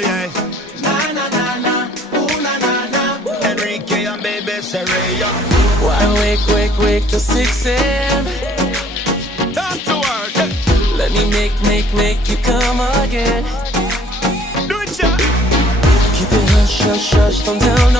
yeah. Na na na na, ooh na na na. Enrique and baby Sereya. Why wake till 6 a.m. Time to work. Let me make you come again. Do it, yeah. Keep it hush, hush, hush, don't tell